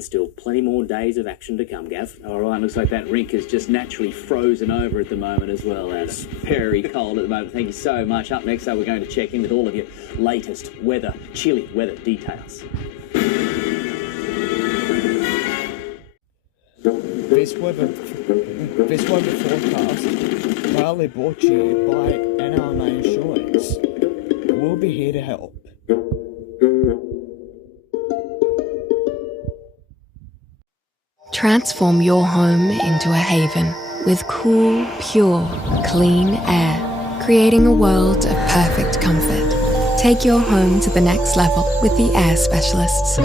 and still plenty more days of action to come, Gav. All right, looks like that rink is just naturally frozen over at the moment as well. It's very cold at the moment. Thank you so much. Up next, we're going to check in with all of your latest weather, chilly weather details. This weather forecast proudly brought to you by NRMA Insurance. We'll be here to help. Transform your home into a haven with cool, pure, clean air, creating a world of perfect comfort. Take your home to the next level with the air specialists.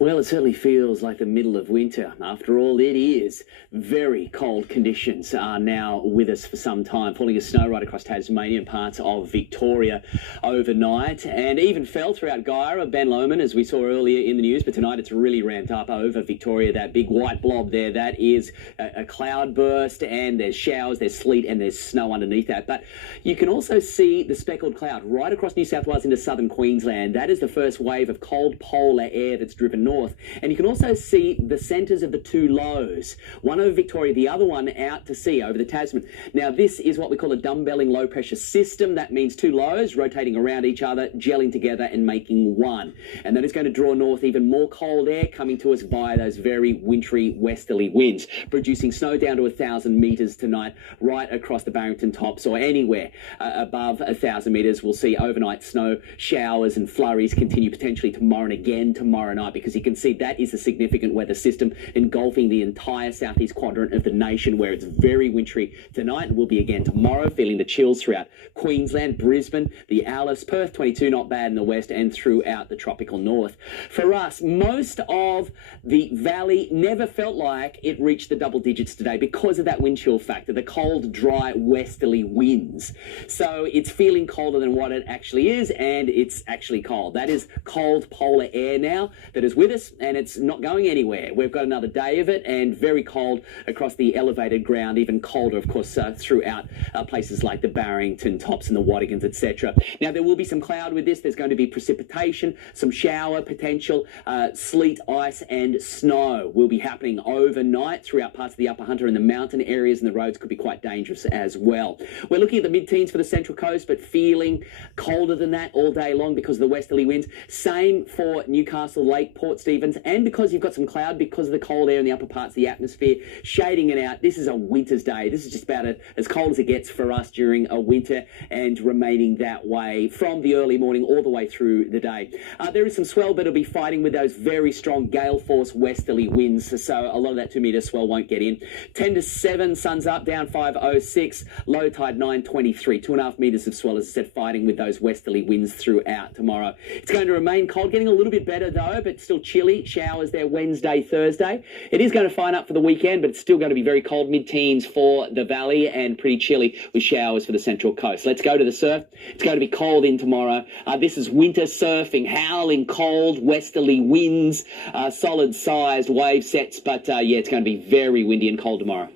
Well, it certainly feels like the middle of winter. After all, it is. Very cold conditions are now with us for some time, falling as snow right across Tasmania and parts of Victoria overnight, and even fell throughout Guyra, Ben Lomond, as we saw earlier in the news, but tonight it's really ramped up over Victoria. That big white blob there, that is a cloud burst, and there's showers, there's sleet, and there's snow underneath that. But you can also see the speckled cloud right across New South Wales into southern Queensland. That is the first wave of cold polar air that's driven north. And you can also see the centres of the two lows, one over Victoria, the other one out to sea over the Tasman. Now, this is what we call a dumbbelling low pressure system. That means two lows rotating around each other, gelling together and making one. And that is going to draw north even more cold air coming to us via those very wintry westerly winds, producing snow down to 1,000 metres tonight right across the Barrington Tops, or anywhere above 1,000 metres. We'll see overnight snow showers and flurries continue potentially tomorrow and again tomorrow night, because you can see that is a significant weather system engulfing the entire southeast quadrant of the nation, where it's very wintry tonight and will be again tomorrow, feeling the chills throughout Queensland, Brisbane, the Alice, Perth 22 not bad in the west, and throughout the tropical north. For us, most of the valley never felt like it reached the double digits today because of that wind chill factor, the cold, dry westerly winds. So it's feeling colder than what it actually is, and it's actually cold. That is cold polar air now that is with us, and it's not going anywhere. We've got another day of it, and very cold across the elevated ground, even colder, of course, throughout places like the Barrington Tops and the Wadigans, etc. Now, there will be some cloud with this. There's going to be precipitation, some shower potential, sleet, ice and snow will be happening overnight throughout parts of the Upper Hunter and the mountain areas, and the roads could be quite dangerous as well. We're looking at the mid-teens for the Central Coast, but feeling colder than that all day long because of the westerly winds. Same for Newcastle, Lake, Port Stephens, and because you've got some cloud because of the cold air in the upper parts of the atmosphere shading it out. This is a winter's day. This is just about as cold as it gets for us during a winter, and remaining that way from the early morning all the way through the day. There is some swell, but it'll be fighting with those very strong gale force westerly winds, so a lot of that 2 metre swell won't get in. 10 to 7, sun's up, down 5:06, low tide 9:23, 2.5 metres of swell, as I said, fighting with those westerly winds throughout tomorrow. It's going to remain cold, getting a little bit better though, but still chilly. Showers there Wednesday, Thursday. It is going to fine up for the weekend, but it's still going to be very cold, mid-teens for the valley, and pretty chilly with showers for the Central Coast. Let's go to the surf. It's going to be cold in tomorrow. This is winter surfing, howling cold, westerly winds, solid-sized wave sets, but yeah, it's going to be very windy and cold tomorrow.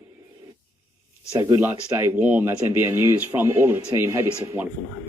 So good luck, stay warm. That's NBN News from all of the team. Have yourself a wonderful night.